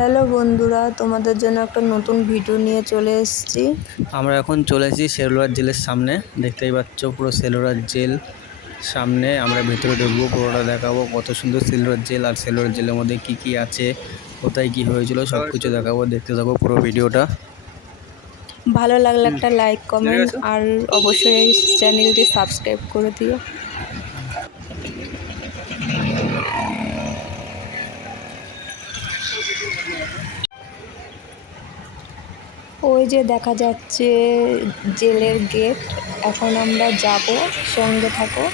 Hello বন্ধুরা, তোমাদের জন্য একটা নতুন ভিডিও নিয়ে চলে এসেছি। আমরা এখন চলে এসেছি সেলুলার জেলের সামনে। দেখতেই পাচ্ছ পুরো সেলুলার জেল সামনে। আমরা ভেতরে ঢুকবো, পুরোটা দেখাবো কত সুন্দর সেলুলার জেল আর সেলুলার জেলের মধ্যে কি কি আছে, কোথায় কি হয়েছিল সব কিছু দেখাবো। দেখতে থাকো পুরো ভিডিওটা। ভালো লাগলে একটা লাইক, কমেন্ট আর অবশ্যই এই চ্যানেলটি সাবস্ক্রাইব করে দিও। ওই যে দেখা যাচ্ছে জেলের গেট, এখন আমরা যাব, সঙ্গে থাকো।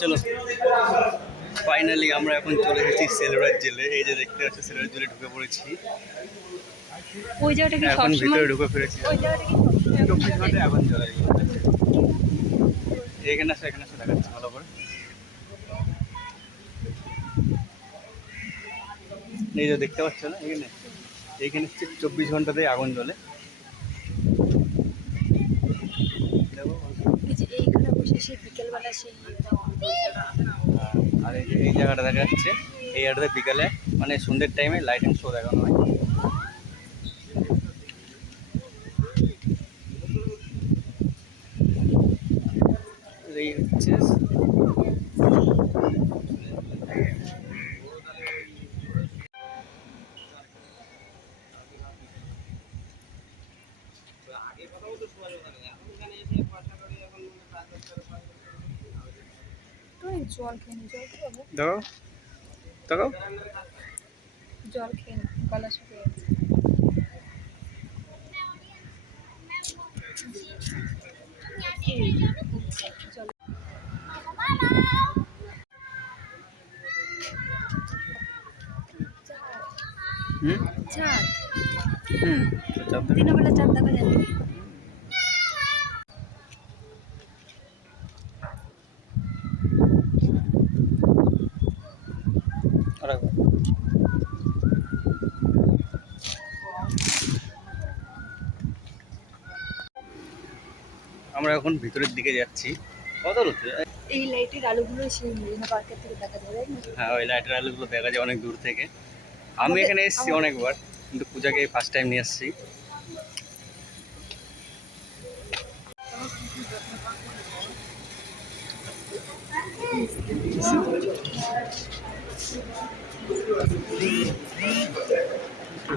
চলো, ফাইনালি আমরা এখন চলে এসেছি সেলুলার জেলে। এই যে দেখতে পাচ্ছ সেলুলার জেলে ঢুকে পড়েছি। ওই জায়গাটা কি এখন ভিতরে ঢুকে ফিরেছি। ওই জায়গাটা কি 24 ঘন্টা এখন চলে এখানে আসে দেখাচ্ছি ভালো করে। এই যে দেখতে পাচ্ছ না, এইখানে হচ্ছে 24 ঘন্টাতেই আগুন জ্বলে। এইখানে বসে সেই বিকেলবেলা সেই আর এই যে এই জায়গাটা দেখা যাচ্ছে, এই জায়গাটাতে বিকালে মানে সন্ধ্যের টাইমে লাইটিং শো দেখানো হয়। এই হচ্ছে জল খেয়ে দেখো দেখো জল খেয়ে গলা শুকিয়ে গেছে। চাঁদ দিনের বেলা চাঁদ দেখা যায়। আমরা এখন ভিতরের দিকে যাচ্ছি। কত হচ্ছে এই লাইটের আলোগুলো সেই মেরিনা পার্কের থেকে দেখা যায় না? হ্যাঁ, ওই লাইটের আলোগুলো দেখা যায় অনেক দূর থেকে। আমি এখানে এসেছি অনেকবার, কিন্তু পূজাকে ফার্স্ট টাইম নিয়ে এসেছি।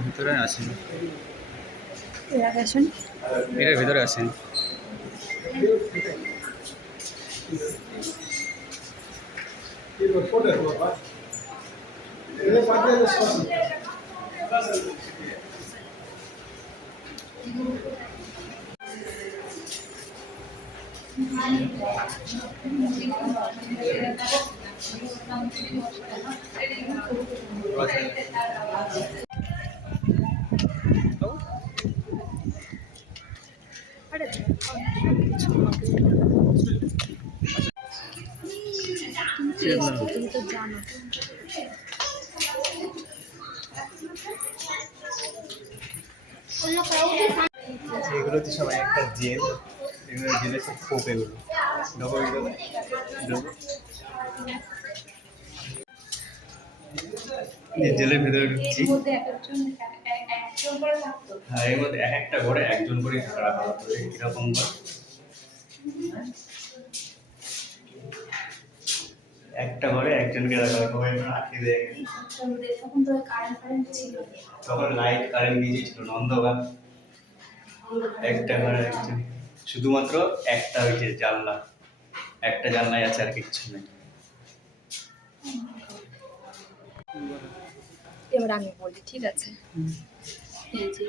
ভিতরে আসেনি, এটার ভিতরে আসেনি। তুমি তো জানো এগুলো হচ্ছে সবাই একটা জেল, এগুলো জেলের সব খোপ। এগুলো ঢোকো, এগুলো ঢোকো। এই জেলের ভিতরে ঢুকছি। হ্যাঁ, এর মধ্যে এক একটা ঘরে একজন করে রাখা হতো, এরকম করে একটা ঘরে একজনকে রাখা হতো। আটকে দেয়, তখন লাইট কারেন্ট নিজে ছিল না, অন্ধকার। একটা ঘরে একজন, শুধুমাত্র একটা হয়েছে জানলা, একটা জানলাই আছে, আর কিচ্ছু নেই। এবার আমি বলি, ঠিক আছে? এই যে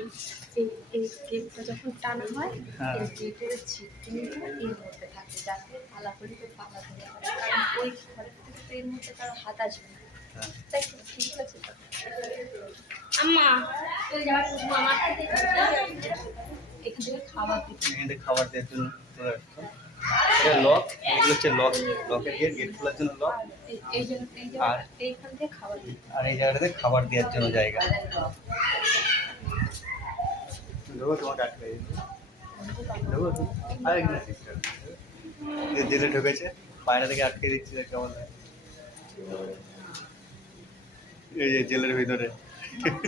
এই গেটটা যখন টানা হয়, এই গেটের ছিটকিনিটা এর মধ্যে থাকে, যাতে পালা করে পালা ধরে। ওই ঘরের থেকে তো এর মধ্যে কারো হাত আসবে না, তাই তো? ঠিক আছে তো আম্মা? এখান থেকে খাবার দিতে, এখান থেকে খাবার দেওয়ার জন্য এটা লক। এগুলো হচ্ছে লক, লকের গেট, গেট খোলার জন্য লক। এই জন্য আর এইখান থেকে খাবার দিতে, আর এই জায়গাটাতে খাবার দেওয়ার জন্য জায়গা। দেখো তোমাকে আটকে দেখো, আর এখানে জেলে ঢুকেছে, বাইরে থেকে আটকে দিচ্ছি, কেমন লাগে। এই যে জেলের ভিতরে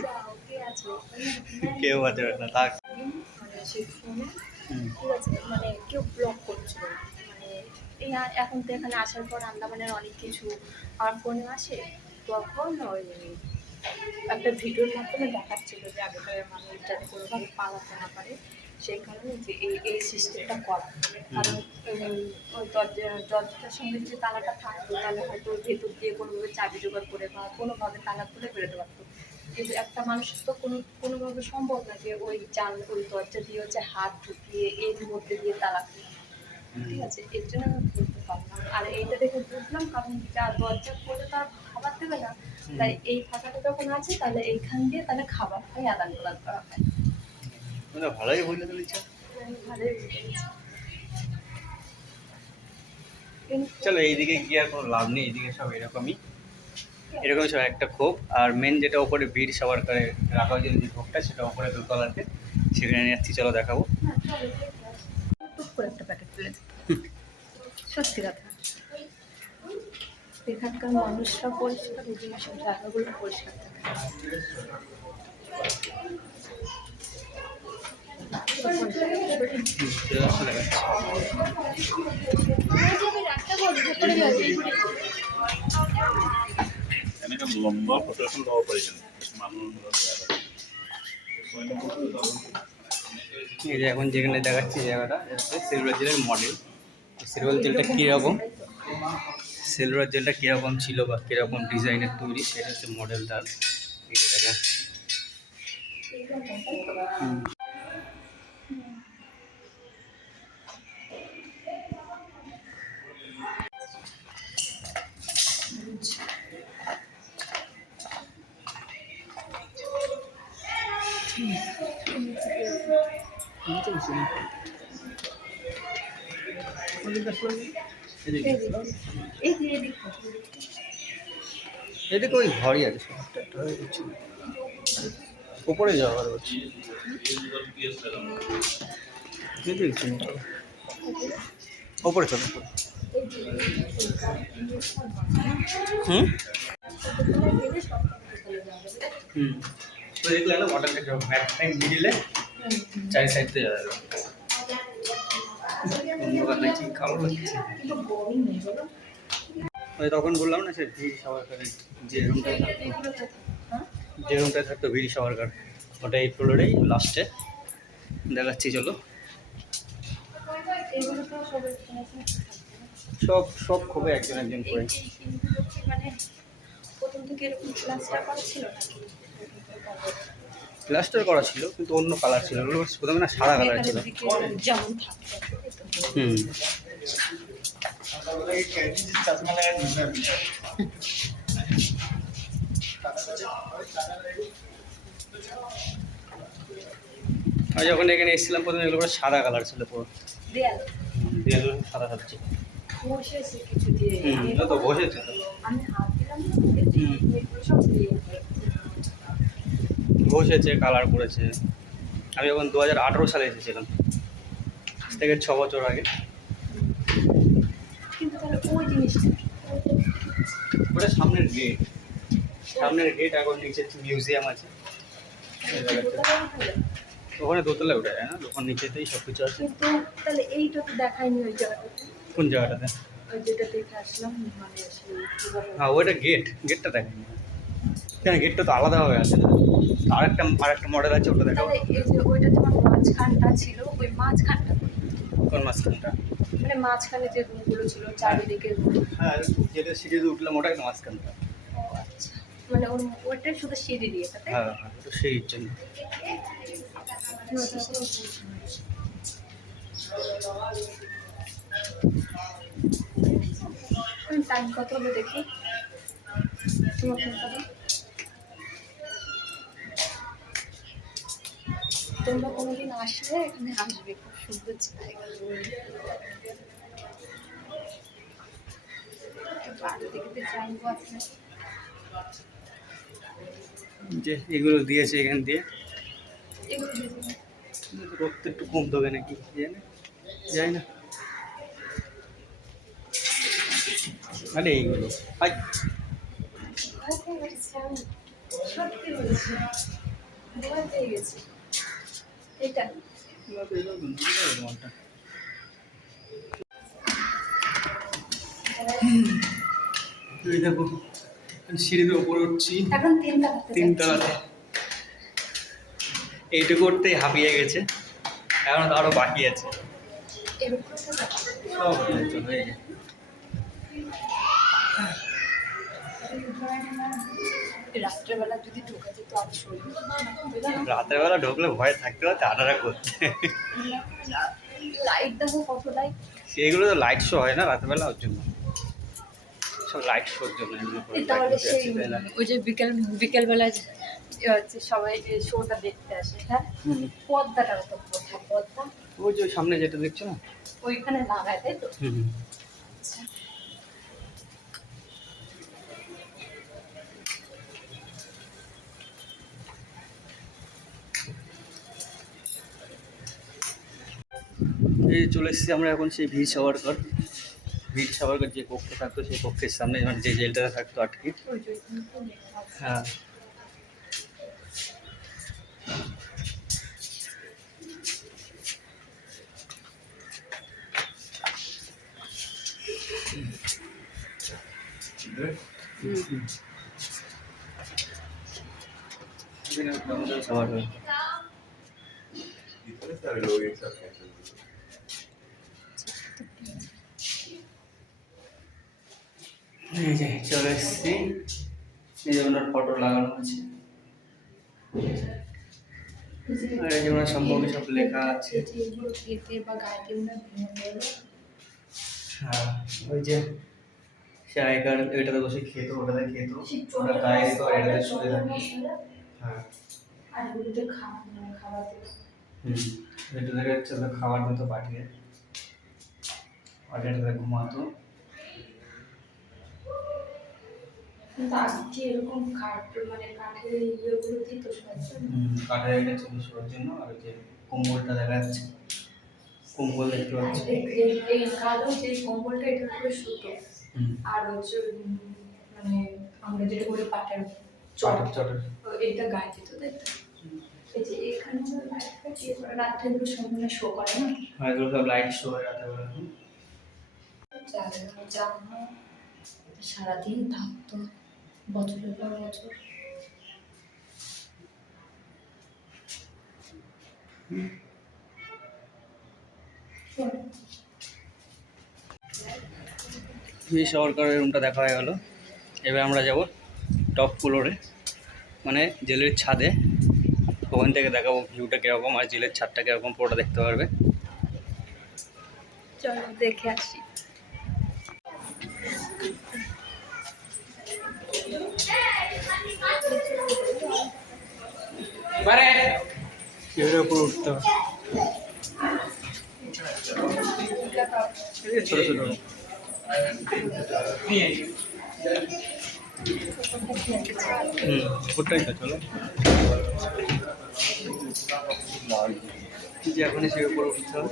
যাও, কে আছো? কেউ আছে না থাক। মানে সেই ফোনে হুম। ঠিক আছে, মানে কেউ ব্লক করছিল না। মানে এখন তো এখানে আসার পর আন্দামানের অনেক কিছু আমার ফোনে আসে। তখন ওই একটা ভিডিওর মাধ্যমে দেখাচ্ছিল যে আগেকার মানুষ যাতে কোনোভাবে পালাতে না পারে, সেই কারণে যে এই সিস্টেমটা করা। কারণ ওই দরজাটার সঙ্গে যদি তালাটা থাকতো তাহলে হয়তো ওর ভেতর দিয়ে কোনোভাবে চাবি জোগাড় করে বা কোনোভাবে তালা খুলে বেরোতে পারতো। কিন্তু একটা মানুষের তো কোনোভাবে সম্ভব না যে ওই দরজা দিয়ে হচ্ছে হাত ঢুকিয়ে এর মধ্যে দিয়ে তালা খুলে। ঠিক আছে, এর জন্য আমি বলতে পারলাম। আর এইটা দেখে বুঝলাম, কারণ যা দরজা খুলে তো আর খাবার দেবে না, তাই এই ফাঁকাটা যখন আছে তাহলে এইখান দিয়ে তাহলে খাবারটাই আদান প্রদান করা হয়। মানে ভালোই বলে তুলেছে। আমি ভালোই বুঝে গেছি। কিন্তু চলো এইদিকে গিয়ে আর কোনো লাভ নেই, এইদিকে সব এরকমই সব একটা ক্ষোভ। আর মেন যেটা ওপরে বীর সাভার করে রাখা হয়েছিল যে ক্ষোভটা, সেটা ওপরে দোতলাতে, সেখানে নিয়ে যাচ্ছি, চলো দেখাবো। হ্যাঁ, চলো দেখে আসি। টুক করে একটা প্যাকেট তুলে দিই। সত্যি কথা, এখানকার মানুষরা পরিষ্কার, এই জন্য সব জায়গাগুলো পরিষ্কার থাকে। এনেকে লম্বা ফটো এখন ল'ব পাৰি এই যে এখন যেখানে দেখাচ্ছি জায়গাটা সেলুলার জেলের মডেল। সেলুলার জেলটা কীরকম, সেলুলার জেলটা কীরকম ছিল বা কীরকম ডিজাইনের তৈরি, সেটা হচ্ছে মডেলটার। এই যে দেখা এদিকে ওই ঘরই আছে, উপরে যাওয়ার হচ্ছে ওপরে চলো উপরে। হুম হুম তো দেখলে না মডেলটা ব্যাক টাইম মিডিলে চারি সাইড দিয়ে যাবে। অন্ধকার নাকি খাবার হচ্ছে। ওই তখন বললাম না সে ভিড় সাভারকারের যে রুমটায় থাকতো, যে রুমটায় থাকতো ভিড় সাভারকার, ওটা এই ফ্লোরেই লাস্টে দেখাচ্ছি, চলো। সব সব খুবই একজন একজন করে। মানে প্রথম থেকে এরকম ক্লাসটা করা ছিল নাকি? প্লাস্টার করা ছিল কিন্তু অন্য কালার ছিল, ওগুলো প্রথমে না সাদা কালার ছিল। যেমন থাকে। হুম আমি যখন এখানে এসেছিলাম প্রথমে এগুলো পুরো সাদা কালার ছিল পুরো, দেয়াল দেয়ালগুলো সাদা সাদা ছিল। বসেছে কিছু দিয়ে। হুম তো বসেছে তো, আমি হাত দিলাম না, এগুলো সব দিয়ে বসেছে, কালার করেছে। আমি যখন 2018 সালে এসেছিলাম, আজ থেকে 6 বছর আগে। কিন্তু তাহলে ওই জিনিসটা ওটা সামনের গেট, সামনের গেট, এখন নিচে মিউজিয়াম আছে। ওখানে দোতলায় উঠে যায় না, ওখানে নিচেতেই সব কিছু আছে। কিন্তু তাহলে এইটা তো দেখায়নি ওই জায়গাটাতে, কোন জায়গাটাতে? ওই যেটা দেখে আসলাম মানে হ্যাঁ ওইটা গেটটা দেখেনি কেন, গেটটা তো আলাদাভাবে আছে না, আরেকটা মডেল আছে, ওটা দেখাও। তাহলে এই যে ওইটা তোমার মাঝখানটা ছিল, ওই মাঝখানটা কোন মাঝখানটা? মানে মাঝখানে যে রুমগুলো ছিল চারিদিকে room। হ্যাঁ যেটা সিঁড়িতে উঠলাম ওটাই তো মাঝখানটা। ও আচ্ছা, মানে ওইটাই শুধু সিঁড়ি দিয়ে, তাতে হ্যাঁ হ্যাঁ তো সিঁড়ির জন্য। টাইম কত হবে দেখি, তোমার ফোনটা দাও। তোমরা কোনোদিন আসলে এখানে আসবে, খুব সুন্দর জায়গা। বাইরে থেকে তো জানবো আছে। যে এগুলো দিয়েছে এখান দিয়ে, এগুলো দিয়ে রক্ত একটু কম দেবে নাকি জানি, যাই না। আরে এইগুলো সত্যি বলছি, ভয় পেয়ে গেছি। এটা এই দেখো সিঁড়িতে উপরে উঠছি, এখন তিনতলাতে। এইটুকু করতেই হাঁপিয়ে গেছে, এখন তো আরো বাকি আছে। সব হয়ে গেছে। রাত্রেবেলা যদি ঢোকা যেত আর শরীর রাতের বেলা ঢুকলে ভয় থাকতে হয়, তাড়াটা করতে। লাইট দেখো কত লাইট। সেগুলো তো লাইট শো হয় না রাতের বেলা, ওর জন্য সব লাইট শোর জন্য এগুলো করে। তাহলে সেই ওই যে বিকেলবেলা হচ্ছে সবাই যে শোটা দেখতে আসে, হ্যাঁ পদ্মাটা কত কোথায় পদ্মা, ওই যে সামনে যেটা দেখছো না, ওইখানে লাগায় তাই তো। আচ্ছা। এই চলে এসেছি আমরা এখন সেই বীর সাভারকর যে কক্ষে থাকতো, সেই কক্ষের সামনে, মানে যে জেলটা থাকতো আটকে। ওই যে ওইখানে তো লেখা আছে। হ্যাঁ, সাভারকর। এই যে চলে এসেছি, এই যে ওনার ফটো লাগানো আছে, আর এই যে ওনার সম্পর্কে সব লেখা আছে। এগুলো পেতে বা গাইতে না ভেঙে গেল। হ্যাঁ, ওই যে সে আগেকার ওইটাতে বসে খেতো, ওটাতে খেতো, ওটা গায়ে দিত, আর এটাতে শুয়ে থাকতো। হ্যাঁ, আর এগুলোতে খাবার দিত। এটা থেকে হচ্ছে ওদের খাবার দিত পাঠিয়ে, আর এটাতে ঘুমাতো। কিন্তু আগে কি এরকম মানে কাঠের ইয়েগুলো দিত সবার জন্য? কাঠের একটা ছিল শোয়ার জন্য, আর ওই যে কম্বলটা দেখা যাচ্ছে, কম্বল দেখতে পাচ্ছি। এই কালো যে কম্বলটা এটা করে শুতো, আর হচ্ছে মানে আমরা যেটা করে পাটের চটের এটা গায়ে দিত তাই তো। এই যে এখানে লাইটটা কি করে রাত্রে এগুলো সম্পূর্ণ শো করে না? হ্যাঁ, এগুলো সব লাইট শো হয় রাতের বেলা। জানো সারাদিন থাকতো বছরের পর বছর। বীর সাভারকরের রুমটা দেখা হয়ে গেল। এবার আমরা যাব টপ ফ্লোরে, মানে জেলের ছাদে। ওখান থেকে দেখাবো ভিউটা কীরকম, আর জেলের ছাদটা কীরকম পুরোটা দেখতে পারবে। চলো দেখে আসি। শিবের উপর উঠতে হবে, ছোটো ছোটো। ওটাই তো, চলো যে এখনই শিবের উপর উঠতে হবে।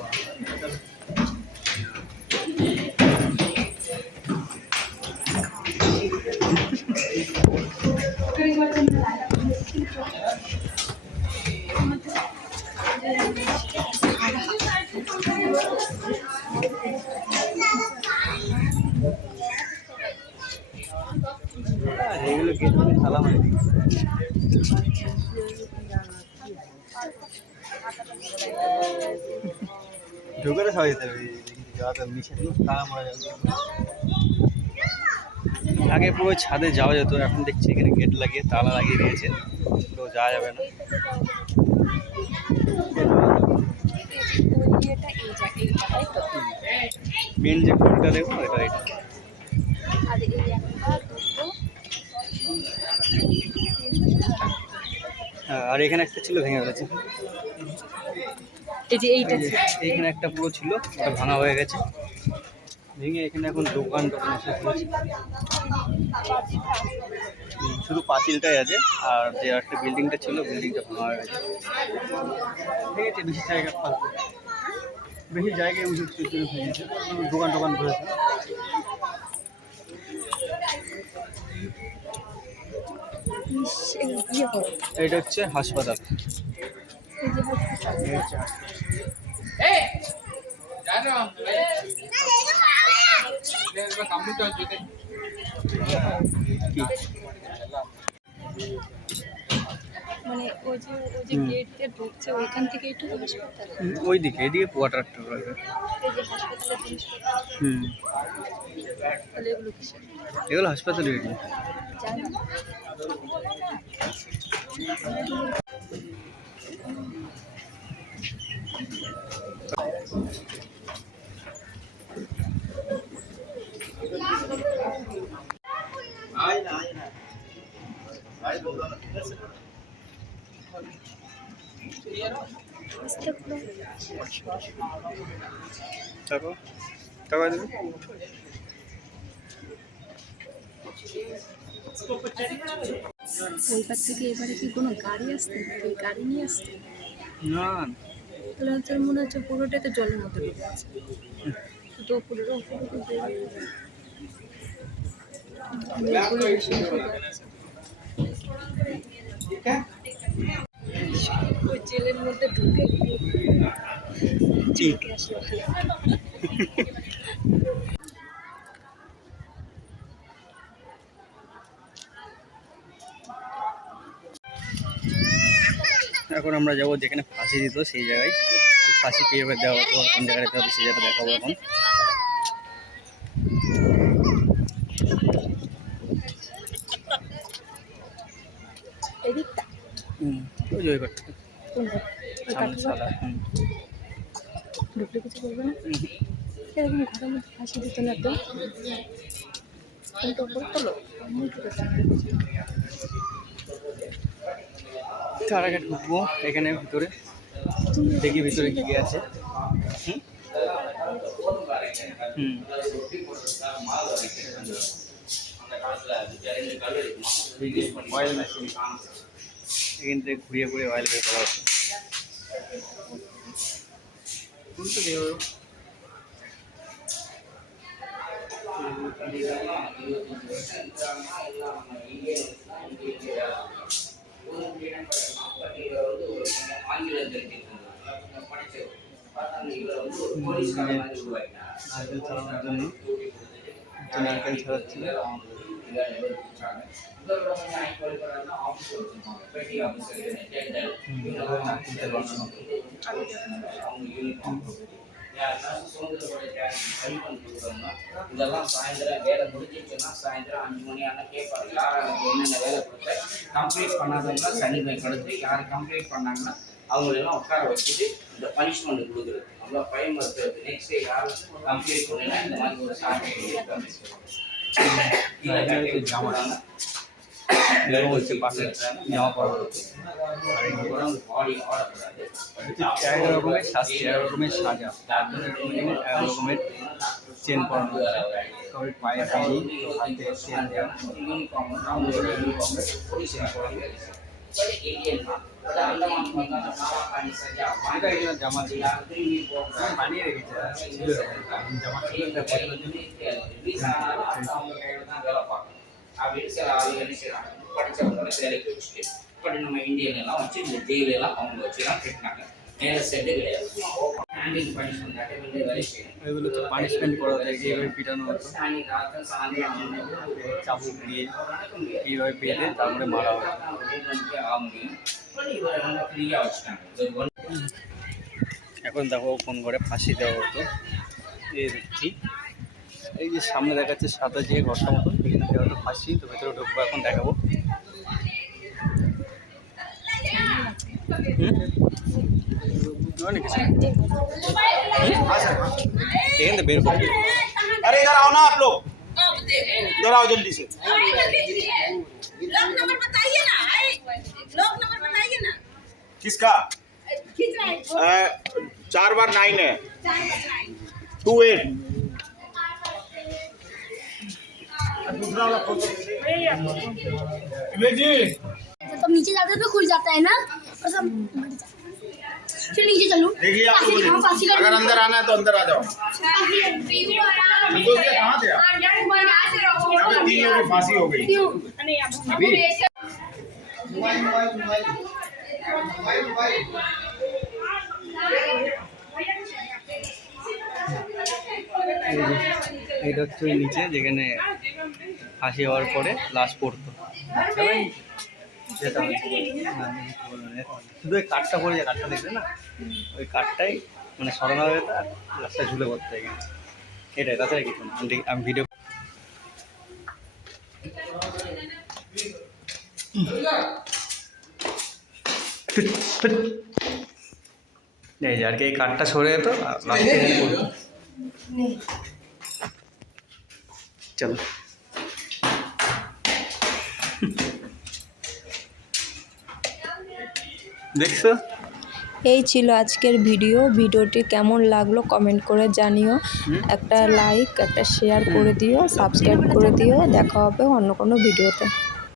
এগুলো গেট থেকে তালা মারি ঢুকে তো সবাই যেতে হবে, যাওয়া তো নিষেধ, তালা মারা যাবে। আগে পুরো ছাদে যাওয়া যেত, এখন দেখছি এখানে গেট লাগিয়ে তালা লাগিয়ে দিয়েছে, তো যাওয়া যাবে না। মেন যে ঘরটা দেখো এটা, হ্যাঁ, আর এখানে একটা ছিল, ভেঙে গেছে। এই যে এইটা এইখানে একটা পুরো ছিল, ওটা ভাঙা হয়ে গেছে, ভেঙে এখানে এখন দোকান এসে পড়েছে। শুধু পাঁচিলটাই আছে, আর যে একটা বিল্ডিংটা ছিল, বিল্ডিংটা ভাঙা হয়ে গেছে। ঠিক আছে, বেশি জায়গা ফালতু, বেশি জায়গায় ভেঙেছে, দোকান করেছে। ইয়ে করো, এটা হচ্ছে হাসপাতাল। এই যে হাসপাতাল। এই হচ্ছে কি? মানে ওই যে গেট দিয়ে ঢুকছে ওইখান থেকে একটু হাসপাতাল। ওইদিকে এদিকে ওয়াটার ট্যাঙ্ক রয়েছে। এই যে হাসপাতালের জিনিসপত্র, হুম, তাহলে এগুলো কিসের? এগুলো হাসপাতাল এরিয়া। জানি না। আস্তে করে। তারপর টাকা দেবে। ওইবার থেকে এবারে কি কোনো গাড়ি আসছে, ওই গাড়ি নিয়ে আসছে? না তাহলে হচ্ছে মনে হচ্ছে পুরোটাই তো জলের মধ্যে ডুবে আছে। তো পুরো ওই জেলের মধ্যে ঢুকে ঠিক আসলে এখন আমরা যাবো যেখানে ফাঁসি দিত সেই জায়গায়। তো ফাঁসি কীভাবে দেওয়া হতো আর কোন জায়গায় দেওয়া হতো সেই জায়গাটা দেখাবো এখন। এদিকটা ওই যে ওই ঘরটা কোনটা? সামনে সাদা। ঢুকলে কিছু বলবে না? এরকম ঘরের মধ্যে ফাঁসি দিত না তো, কিন্তু ওপরে তোলো তার আগে ঢুকবো এখানে ভিতরে, দেখি ভিতরে কি কি আছে। হুম অয়েল মেশিন, এখান থেকে ঘুরিয়ে ঘুরিয়ে অয়েল বের করা হচ্ছে। নারকেল ছাড়ানোর জন্য নারকেল ছাড়াচ্ছিল। இதெல்லாம் சாயந்தரம் வேலை முடிஞ்சிச்சுன்னா சாயந்தரம் 5 மணி ஆனால் கேட்பாரு யார் என்னென்ன வேலை கொடுத்த கம்ப்ளீட் பண்ணாதவங்க சனிக்கிழமை கடுத்து யார் கம்ப்ளீட் பண்ணாங்கன்னா அவங்களெல்லாம் உட்கார வச்சுட்டு இந்த பனிஷ்மெண்ட் கொடுக்குறது அவ்வளோ பயம் இருக்கிறது. நெக்ஸ்ட் டே யார் கம்ப்ளீட் பண்ணினா இந்த மாதிரி ஒரு சாமி হচ্ছে পাশে জামা পরা பாடி ஆடக்கூடாது. 11 রকমের শাস্তি, 11 রকমের সাজা, 11 রকমের চেন পরানো আছে। তবে পায়ে পানি, হাতে চেন দেওয়া, এটা এখানে জামা ছিল, বানিয়ে রেখেছে জামা ছিল அப்படின்னு சில ஆளுங்க செய்யறாங்க. படிச்சவங்க வேலைக்கு வச்சுட்டு பட் நம்ம இந்தியன் எல்லாம் வச்சு இந்த ஜெயில எல்லாம் அவங்க வச்சு தான் கட்டினாங்க. மேல செட்டு கிடையாது, ஹேண்டில் பனிஷ்மெண்ட் அட்டெண்ட் வேலை செய்யணும். এগুলো তো পানিশমেন্ট করা যায়, এইভাবে পিটানো হতো, ஸ்டாண்டிங் ராத்தம் சாயந்தரம் চাবুক দিয়ে এইভাবে পেটে তারপরে মারা হতো। ஆக முடியும். இவரை வந்து ஃப்ரீயா வச்சுட்டாங்க. এখন দেখো কোন ঘরে ফাঁসি দেওয়া হতো, এই দেখছি এই যে সামনে দেখাচ্ছে সাদা যে ঘরটা মতো, এখানে দেওয়া হতো ফাঁসি। তো ভেতরে ঢুকবো, এখন দেখাবো। এখান থেকে বের করবো। अरे इधर आओ ना आप लोग, इधर आओ जल्दी से। लोग नंबर बताइए ना, लोग नंबर बताइए ना। किसका? कितना है? 4 बार 9 है, 2 8। दूसरा वाला खोल दो जी। तब नीचे जाते तो खुल जाता है ना, और सब फिर नीचे चलो। देखिए आप लोग, फांसी का अगर अंदर आना है तो अंदर आ जाओ। संतोष जी कहाँ थे आप? अभी 3 लोगों की फांसी हो गई अभी। এইটা হচ্ছে ওই নিচে যেখানে ফাঁসি হওয়ার পরে লাশ পড়তো। যেটা হচ্ছে শুধু ওই কাঠটা পড়ে যায়, কাঠটা দেখবে না, ওই কাঠটাই মানে সরানো হয়ে যেত আর লাশটা ঝুলে পড়তো এখানে। এটাই, তাছাড়া কিছু না। আমি ভিডিও এই যে আর কি এই কাঠটা সরে যেত আর লাশটা এখানে পড়তো। চলো দেখছো? এই ছিল আজকের ভিডিওটি কেমন লাগলো কমেন্ট করে জানিও, একটা লাইক একটা শেয়ার করে দিও, সাবস্ক্রাইব করে দিও। দেখা হবে অন্য কোনো ভিডিওতে।